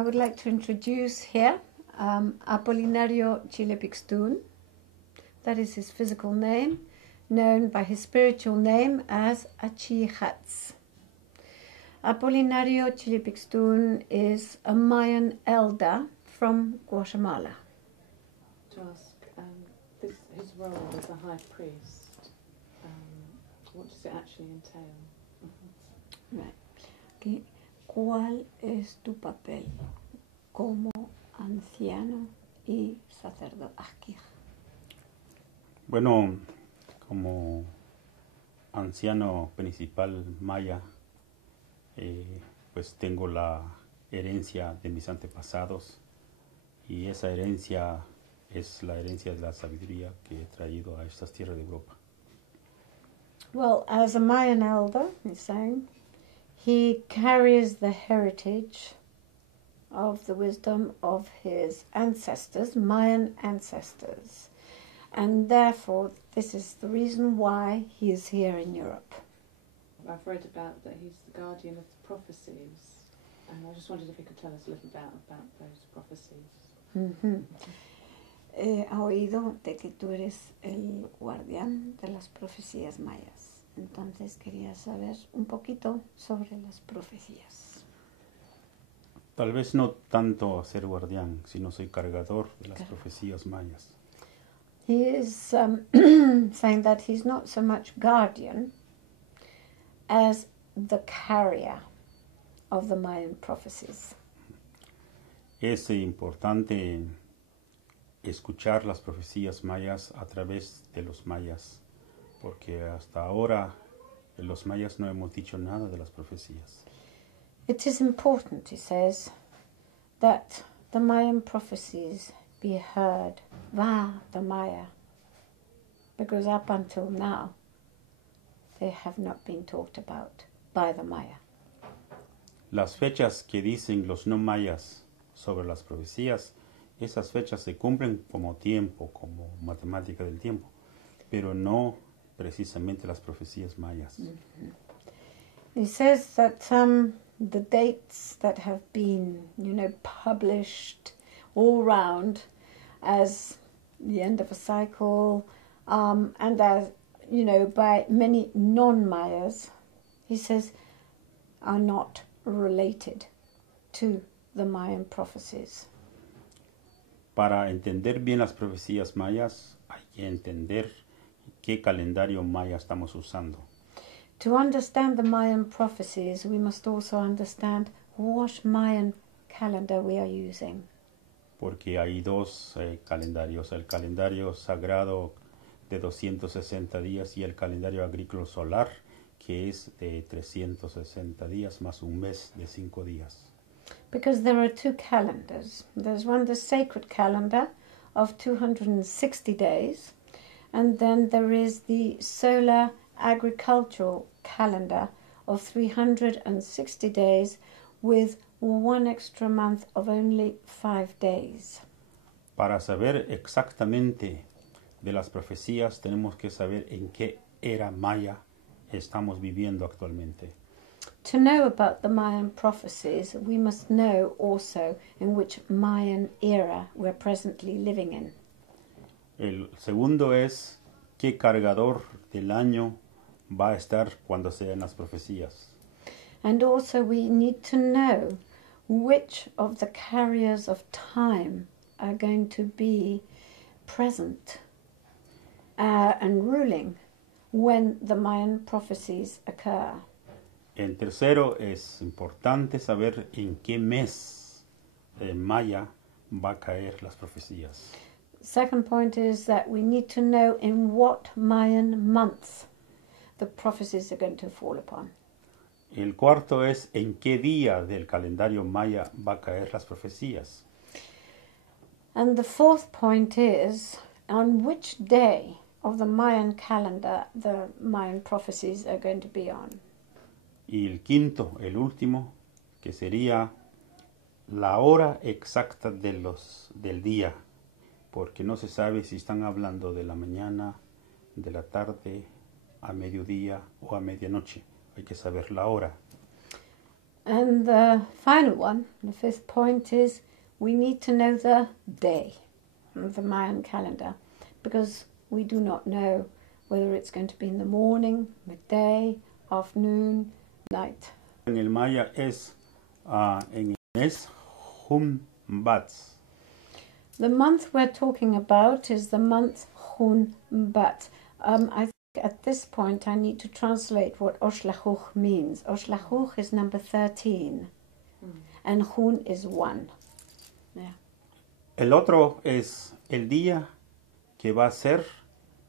I would like to introduce here Apolinario Chile Pixtun. That is his physical name, known by his spiritual name as Achi Ijatz. Apolinario Chile Pixtun is a Mayan elder from Guatemala. To ask, his role as a high priest, what does it actually entail? Right. Okay. ¿Cuál es tu papel como anciano y sacerdote? Bueno, como anciano principal maya, pues tengo la herencia de mis antepasados y esa herencia es la herencia de la sabiduría que he traído a estas tierras de Europa. Well, as a Mayan elder, he's saying, he carries the heritage of the wisdom of his ancestors, Mayan ancestors. And therefore, this is the reason why he is here in Europe. I've read about that he's the guardian of the prophecies, and I just wondered if you could tell us a little about those prophecies. Mm-hmm. Ha oído de que tú eres el guardián de las profecías mayas. Entonces quería saber un poquito sobre las profecías. Tal vez no tanto ser guardián, sino soy cargador de las profecías mayas. He is saying that he's not so much guardian as the carrier of the Mayan prophecies. Es importante escuchar las profecías mayas a través de los mayas, porque hasta ahora los mayas no hemos dicho nada de las profecías. It is important, he says, that the Mayan prophecies be heard via the Maya, because up until now they have not been talked about by the Maya. Las fechas que dicen los no mayas sobre las profecías, esas fechas se cumplen como tiempo, como matemática del tiempo, pero no precisamente las profecías mayas. Mm-hmm. He says that the dates that have been, published all round as the end of a cycle, and as, by many non-Mayas, he says, are not related to the Mayan prophecies. Para entender bien las profecías mayas, hay que entender qué calendario maya estamos usando. To understand the Mayan prophecies, we must also understand what Mayan calendar we are using. Porque hay dos calendarios, el calendario sagrado de 260 días y el calendario agrícola solar, que es de 360 días más un mes de 5 días. Because there are two calendars. There's one, the sacred calendar of 260 days, and then there is the solar agricultural calendar of 360 days with one extra month of only 5 days. Para saber exactamente de las profecías tenemos que saber en qué era maya estamos viviendo actualmente. To know about the Mayan prophecies, we must know also in which Mayan era we're presently living in. El segundo es qué cargador del año va a estar cuando sean las profecías. And also we need to know which of the carriers of time are going to be present and ruling when the Mayan prophecies occur. En tercero, es importante saber en qué mes maya va a caer las profecías. Second point is that we need to know in what Mayan month the prophecies are going to fall upon. El cuarto es en qué día del calendario maya va a caer las profecías. And the fourth point is on which day of the Mayan calendar the Mayan prophecies are going to be on. Y el quinto, el último, que sería la hora exacta del día, porque no se sabe si están hablando de la mañana, de la tarde, a mediodía o a medianoche. Hay que saber la hora. And the final one, the fifth point, is we need to know the day of the Mayan calendar, because we do not know whether it's going to be in the morning, midday, afternoon, night. En el maya en el mes Humbat. The month we're talking about is the month Hunbat. I think at this point I need to translate what Oshlachuch means. Oshlachuch is number 13 and Hun is 1. Yeah. El otro es el día que va a ser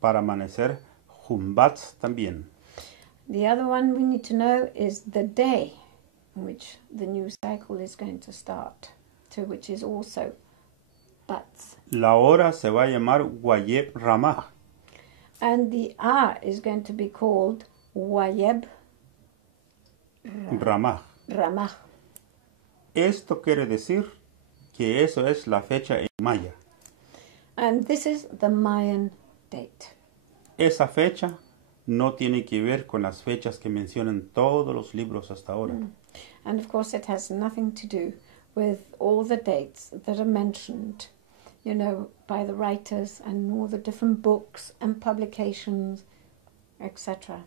para amanecer Humbat también. The other one we need to know is the day in which the new cycle is going to start, which is also Bats. La hora se va a llamar Wayeb Ramah. And the hour is going to be called Wayeb Ramah. Ramah. Esto quiere decir que eso es la fecha en maya. And this is the Mayan date. Esa fecha no tiene que ver con las fechas que mencionan todos los libros hasta ahora. And of course it has nothing to do with all the dates that are mentioned, you know, by the writers and all the different books and publications, etc.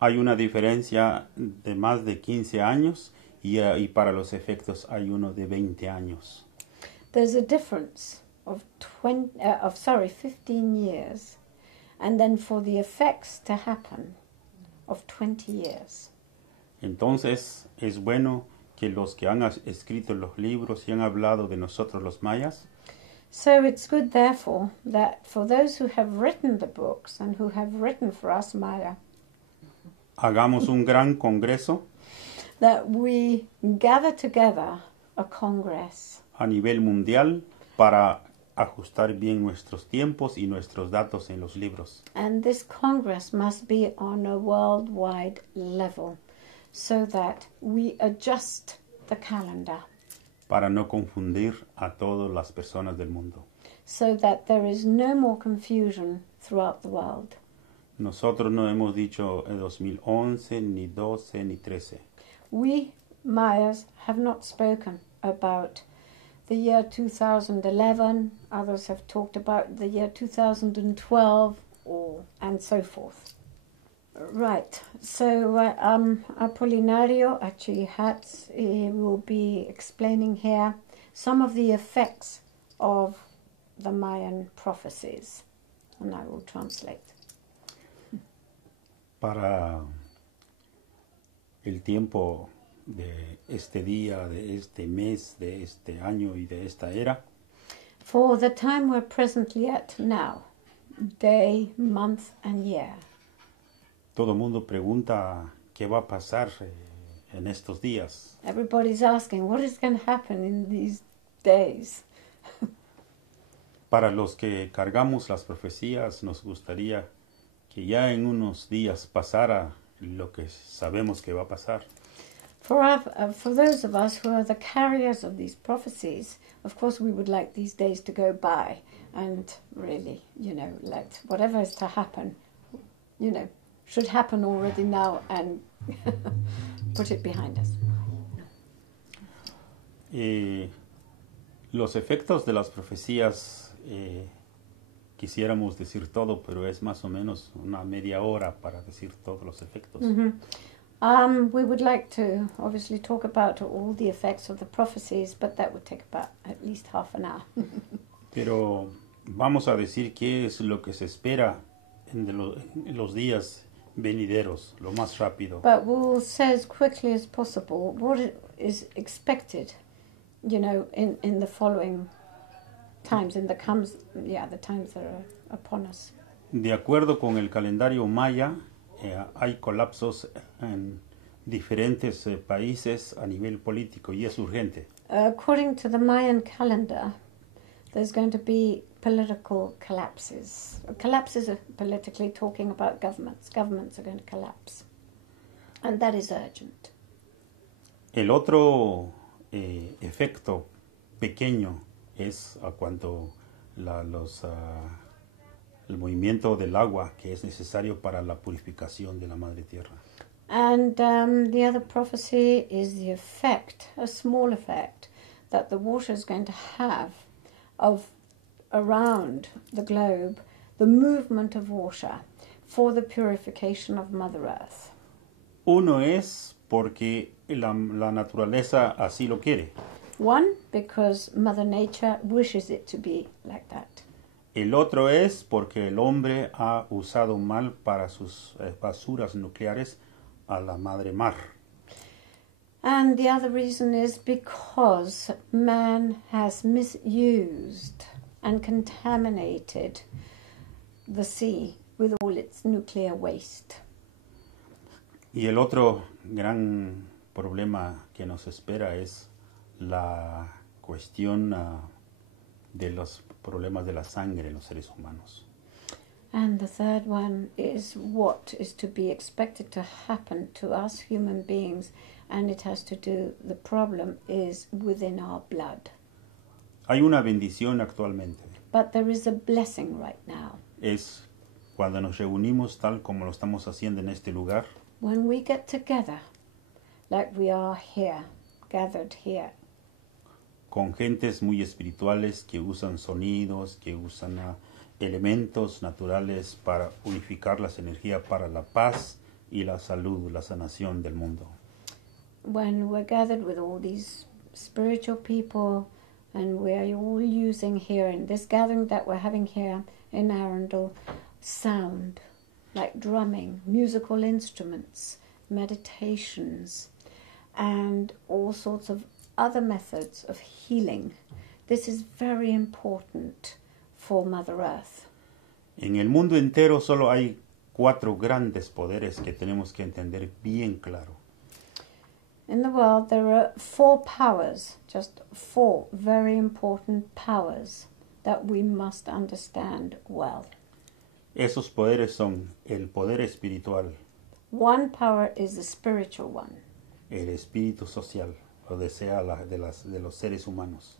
Hay una diferencia de más de 15 años y para los efectos hay uno de 20 años. There's a difference of 15 years, and then for the effects to happen of 20 years. Entonces es bueno que los que han escrito los libros y han hablado de nosotros los mayas, So it's good, therefore, that for those who have written the books and who have written for us Maya, hagamos un gran congreso that we gather together a congress a nivel mundial para ajustar bien nuestros tiempos y nuestros datos en los libros. and this congress must be on a worldwide level so that we adjust the calendar Para no confundir a todas las personas del mundo. so that there is no more confusion throughout the world. Nosotros no hemos dicho 2011, ni 12, ni 13. We Mayas have not spoken about the year 2011, others have talked about the year 2012, and so forth. Right, so Apolinario Achi Ijatz will be explaining here some of the effects of the Mayan prophecies, and I will translate. Para el tiempo de este día, de este mes, de este año y de esta era, For the time we're presently at now, day, month, and year. todo el mundo pregunta qué va a pasar en estos días. Everybody's asking, what is going to happen in these days? Para los que cargamos las profecías, nos gustaría que ya en unos días pasara lo que sabemos que va a pasar. For those of us who are the carriers of these prophecies, of course we would like these days to go by and really, you know, let whatever is to happen, you know, should happen already now and put it behind us. Los efectos de las profecías, quisiéramos decir todo, pero es más o menos una media hora para decir todos los efectos. We would like to obviously talk about all the effects of the prophecies, but that would take about at least half an hour. Pero vamos a decir qué es lo que se espera en los días venideros, lo más rápido. But we'll say as quickly as possible what is expected, you know, in the following times, the times that are upon us. De acuerdo con el calendario maya, hay colapsos en diferentes países a nivel político y es urgente. According to the Mayan calendar, there's going to be political collapses. Collapses are politically talking about governments. Governments are going to collapse. And that is urgent. El otro efecto pequeño es a cuanto el movimiento del agua que es necesario para la purificación de la madre tierra. And the other prophecy is the effect, a small effect, that the water is going to have of around the globe, the movement of water for the purification of Mother Earth. Uno es porque la naturaleza así lo quiere. One, because Mother Nature wishes it to be like that. El otro es porque el hombre ha usado mal para sus basuras nucleares a la madre mar. And the other reason is because man has misused and contaminated the sea with all its nuclear waste. Y el otro gran problema que nos espera es la cuestión de los problemas de la sangre en los seres humanos. And the third one is what is to be expected to happen to us human beings, and it has to do, the problem is within our blood. Hay una bendición actualmente. But there is a blessing right now. Es cuando nos reunimos tal como lo estamos haciendo en este lugar. When we get together, like we are here, gathered here, con gentes muy espirituales que usan sonidos, que usan elementos naturales para unificar las energías para la paz y la salud, la sanación del mundo. When we're gathered with all these spiritual people, and we're all using here in this gathering that we're having here in Arundel, sound, like drumming, musical instruments, meditations, and all sorts of other methods of healing. This is very important for Mother Earth. En el mundo entero solo hay 4 grandes poderes que tenemos que entender bien claro. In the world there are 4 powers, just 4 very important powers that we must understand well. Esos poderes son el poder espiritual, One power is the spiritual one, el espíritu social, lo desea de los seres humanos,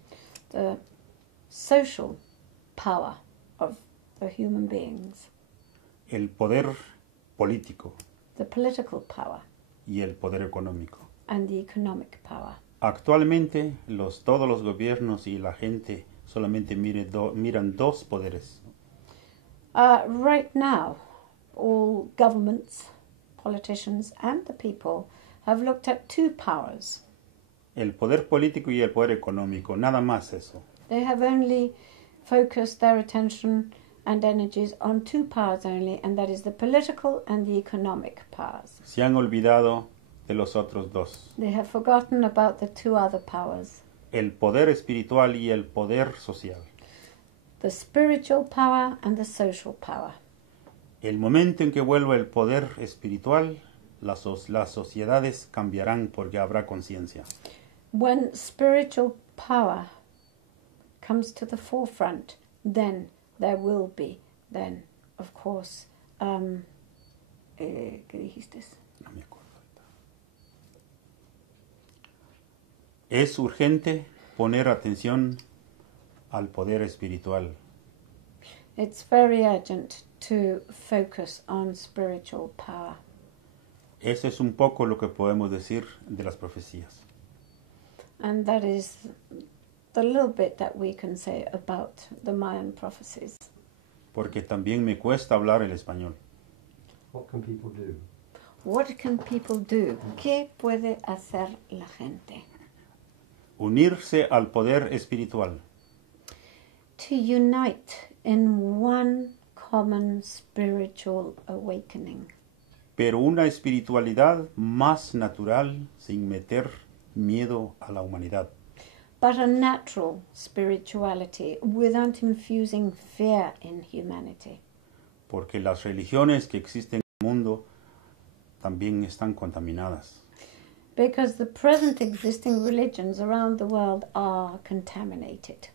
the social power of the human beings, el poder político the political power, y el poder económico. and the economic power. Actualmente todos los gobiernos y la gente solamente miran 2 poderes. Right now, all governments, politicians, and the people have looked at 2 powers. El poder político y el poder económico, nada más eso. They have only focused their attention and energies on 2 powers only, and that is the political and the economic powers. Se han olvidado de los otros 2. They have forgotten about the 2 other powers, El poder espiritual y el poder social. the spiritual power and the social power. El momento en que vuelva el poder espiritual, las sociedades cambiarán porque habrá conciencia. When spiritual power comes to the forefront, then there will be, then, of course, ¿qué dijiste? No me acuerdo ahorita. Es urgente poner atención al poder espiritual. It's very urgent to focus on spiritual power. Eso es un poco lo que podemos decir de las profecías. And that is the little bit that we can say about the Mayan prophecies. Porque también me cuesta hablar el español. What can people do? What can people do? ¿Qué puede hacer la gente? Unirse al poder espiritual. To unite in one common spiritual awakening. Pero una espiritualidad más natural sin meter miedo a la humanidad. But a natural spirituality without infusing fear in humanity. Porque las religiones que existen en el mundo también están contaminadas. Because the present existing religions around the world are contaminated.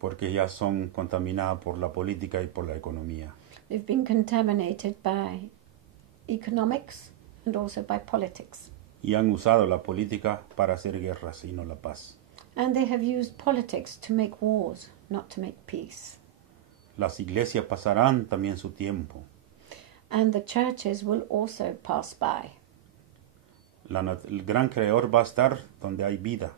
Porque ya son contaminadas por la política y por la economía. They've been contaminated by economics and also by politics. Y han usado la política para hacer guerras y no la paz. And they have used politics to make wars, not to make peace. Las iglesias pasarán también su tiempo. And the churches will also pass by. El gran creador va a estar donde hay vida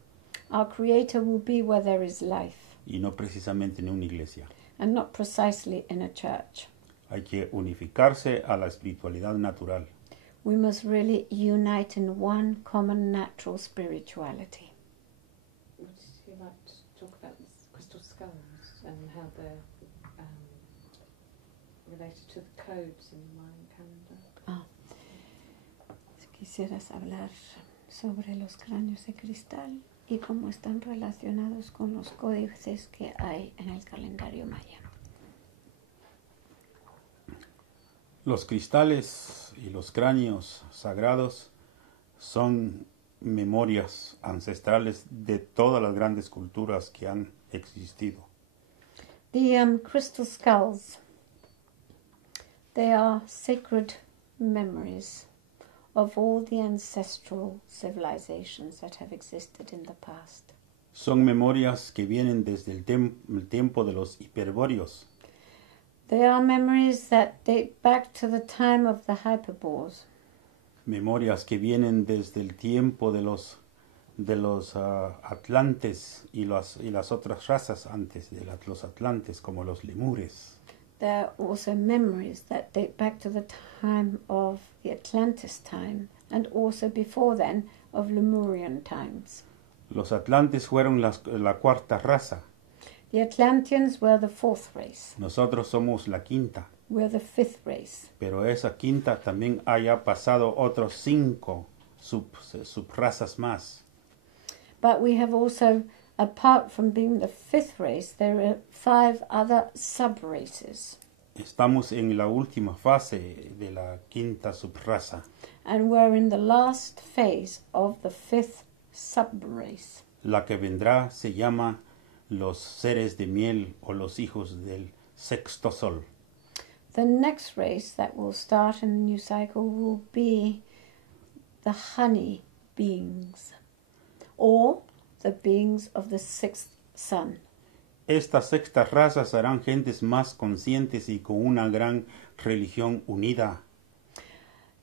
Our Creator will be where there is life, y no precisamente en una iglesia. and not precisely in a church. Hay que unificarse a la espiritualidad natural. We must really unite in one common natural spirituality. Would you like to talk about the crystal skulls and how they're related to the codes in the Mayan calendar? Si quisieras hablar sobre los cráneos de cristal y cómo están relacionados con los códices que hay en el calendario maya. Los cristales y los cráneos sagrados son memorias ancestrales de todas las grandes culturas que han existido. The crystal skulls, they are sacred memories of all the ancestral civilizations that have existed in the past. Son memorias que vienen desde el tiempo de los hiperbóreos. They are memories that date back to the time of the Hyperboreans. Memorias que vienen desde el tiempo de los atlantes y las otras razas antes de los atlantes, como los lemures. There are also memories that date back to the time of the Atlantis time, and also before then of Lemurian times. Los atlantes fueron la cuarta raza. The Atlanteans were the fourth race. Nosotros somos la quinta. We're the fifth race. Pero esa quinta también haya pasado otros 5 subrazas más. But we have also, apart from being the fifth race, there are 5 other sub-races. Estamos en la última fase de la quinta subraza. And we're in the last phase of the fifth sub-race. La que vendrá se llama los seres de miel o los hijos del sexto sol. The next race that will start in the new cycle will be the honey beings, or the beings of the sixth sun. Estas sextas razas serán gentes más conscientes y con una gran religión unida.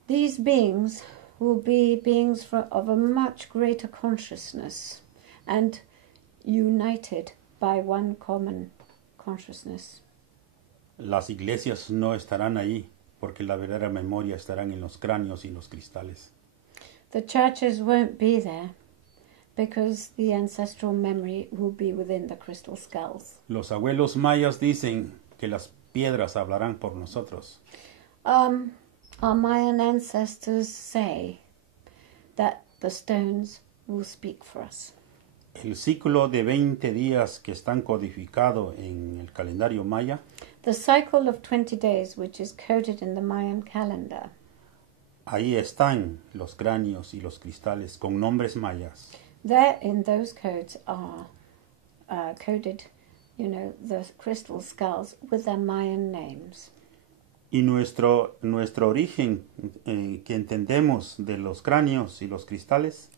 These beings will be beings of a much greater consciousness and united by one common consciousness. Las iglesias no estarán ahí porque la verdadera memoria estarán en los cráneos y los cristales. The churches won't be there because the ancestral memory will be within the crystal skulls. Los abuelos mayas dicen que las piedras hablarán por nosotros. Our Mayan ancestors say that the stones will speak for us. El ciclo de 20 días que están codificado en el calendario maya, The cycle of 20 days, which is coded in the Mayan calendar, ahí están los cráneos y los cristales con nombres mayas. there in those codes are coded, the crystal skulls with their Mayan names. Y nuestro origen que entendemos de los cráneos y los cristales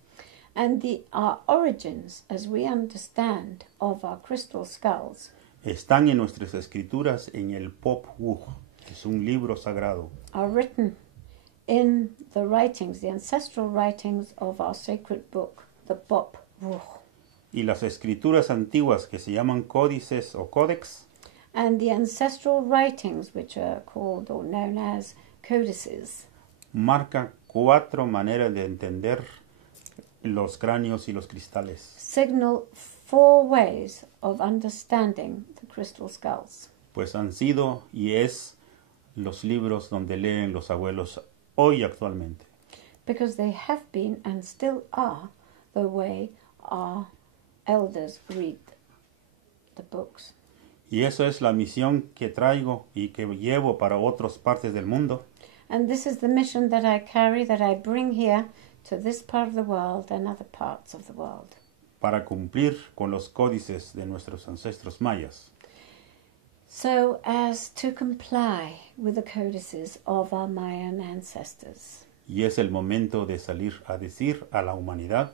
And our origins, as we understand, of our crystal skulls están en nuestras escrituras en el Pop Wuh, que es un libro sagrado. are written in the writings, the ancestral writings of our sacred book, the Bop Ruch. Y las escrituras antiguas que se llaman códices o códex And the ancestral writings, which are called or known as codices, marca 4 maneras de entender los cráneos y los cristales. signal 4 ways of understanding the crystal skulls. Pues han sido y es los libros donde leen los abuelos hoy actualmente. Because they have been and still are the way our elders read the books. Y eso es la misión que traigo y que llevo para otras partes del mundo, And this is the mission that I carry, that I bring here to this part of the world and other parts of the world, para cumplir con los códices de nuestros ancestros mayas. so as to comply with the codices of our Mayan ancestors. Y es el momento de salir a decir a la humanidad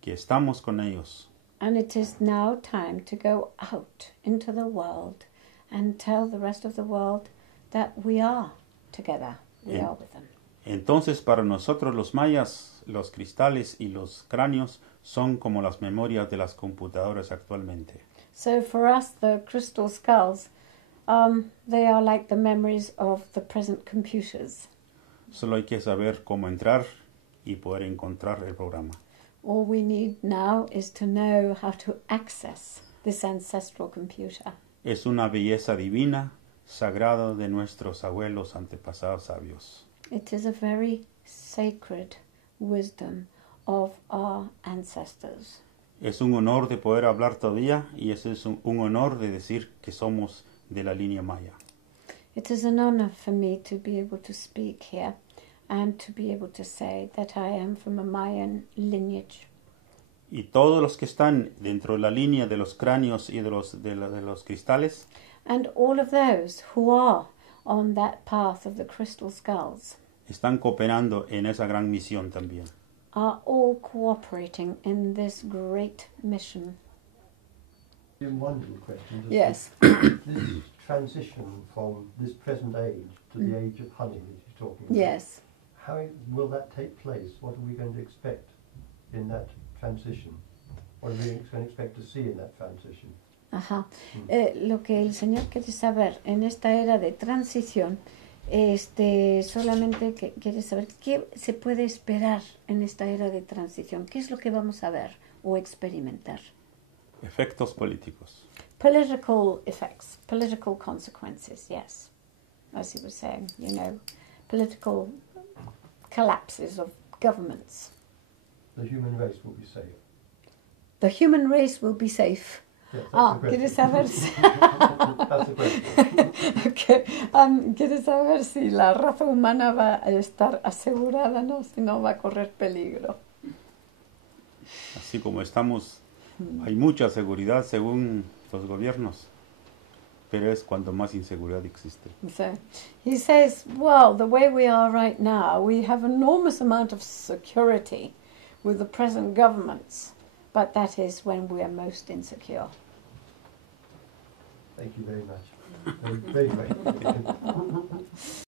que estamos con ellos. And it is now time to go out into the world and tell the rest of the world that we are together, we are with them. Entonces para nosotros los mayas, los cristales y los cráneos son como las memorias de las computadoras actualmente. So for us, the crystal skulls, they are like the memories of the present computers. Solo hay que saber cómo entrar y poder encontrar el programa. All we need now is to know how to access this ancestral computer. Es una belleza divina, sagrada de nuestros abuelos antepasados sabios. It is a very sacred wisdom of our ancestors. Es un honor de poder hablar todavía y es un honor de decir que somos de la línea maya. It is an honor for me to be able to speak here and to be able to say that I am from a Mayan lineage. Y todos los que están dentro de la línea de los cráneos y de los cristales And all of those who are on that path of the crystal skulls están cooperando en esa gran misión también. are all cooperating in this great mission. One little question. Yes. This transition from this present age to the age of honey that you're talking about. Yes. How will that take place? What are we going to expect in that transition? What are we going to expect to see in that transition? Ajá. Lo que el Señor quiere saber en esta era de transición, solamente quiere saber qué se puede esperar en esta era de transición, qué es lo que vamos a ver o experimentar. Efectos políticos. Political effects, political consequences, yes. As he was saying, political collapses of governments. The human race will be safe. The human race will be safe. Yes, that's the ¿Quieres question. saber si... That's the question. Okay. ¿Quieres saber si la raza humana va a estar asegurada, no? Si no va a correr peligro. Así como estamos, hay mucha seguridad según los gobiernos, pero es cuando más inseguridad existe. So he says, well, the way we are right now, we have enormous amount of security with the present governments, but that is when we are most insecure. Thank you very much. Very, very, very